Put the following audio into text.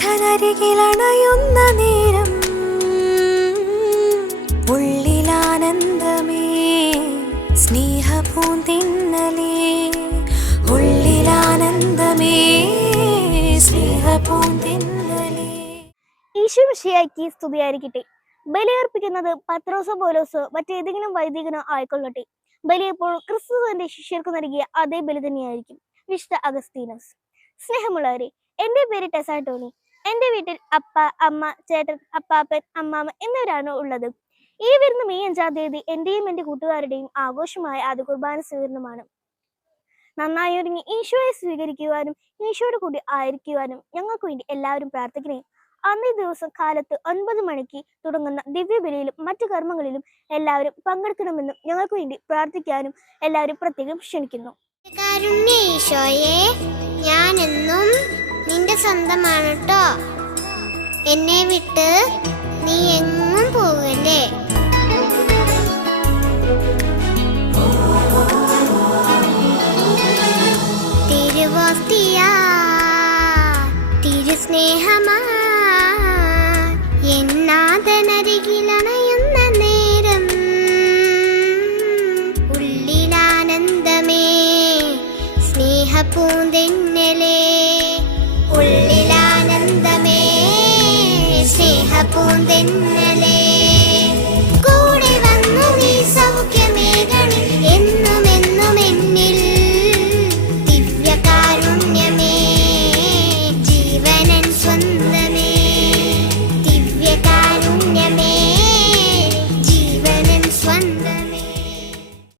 നാഥനരികിലണയുന്ന നേരം ഉള്ളിലാനന്ദമേ സ്നേഹപൂന്തിന്നലേ ഉള്ളിലാനന്ദമേ സ്നേഹപൂന്തിന്നലേ. ഈശോ മിശിഹായ്ക്ക് സ്തുതിയായിരിക്കട്ടെ. ബലിയർപ്പിക്കുന്നത് പത്രോസോ പൗലോസോ മറ്റേതെങ്കിലും വൈദികനോ ആയിക്കൊള്ളട്ടെ, ബലിയപ്പോൾ ക്രിസ്തു തന്റെ ശിഷ്യർക്ക് നൽകിയ അതേ ബലി തന്നെയായിരിക്കും. വിശുദ്ധ അഗസ്തീനോസ്. സ്നേഹമുള്ളവരെ, എന്റെ പേര് ടെസ ടോണി. എന്റെ വീട്ടിൽ അപ്പ, അമ്മ, ചേട്ടൻ, അപ്പാപ്പൻ, അമ്മാമ്മ എന്നിവരാണ് ഉള്ളത്. ഈ വരുന്ന മെയ് 5-ാം തീയതി എന്റെയും എന്റെ കൂട്ടുകാരുടെയും ആഘോഷമായ ആദ്യ കുർബാന സ്വീകരണമാണ്. നന്നായി ഒരുങ്ങി ഈശോയെ സ്വീകരിക്കുവാനും ഈശോയുടെ കൂടി ആയിരിക്കുവാനും ഞങ്ങൾക്ക് വേണ്ടി എല്ലാവരും പ്രാർത്ഥിക്കണേ. അന്നേ ദിവസം കാലത്ത് 9 മണിക്ക് തുടങ്ങുന്ന ദിവ്യബലിയിലും മറ്റു കർമ്മങ്ങളിലും എല്ലാവരും പങ്കെടുക്കണമെന്നും ഞങ്ങൾക്ക് വേണ്ടി പ്രാർത്ഥിക്കാനും എല്ലാവരും പ്രത്യേകം ക്ഷണിക്കുന്നു. ഈശോയെ, ഞാനെന്നും നിന്റെ സ്വന്തമാണ് ട്ടോ. എന്നെ വിട്ട് നീ എങ്ങും പോകല്ലേ. തിരുവോസ്തിയാ തിരുസ്നേഹമാ എന്നാഥനരികിലണയുന്ന നേരം ഉള്ളിലാനന്ദമേ സ്നേഹപൂന്തിന്നലേ ഉള്ളിലാനന്ദമേ സ്നേഹപൂന്തിന്നലേ.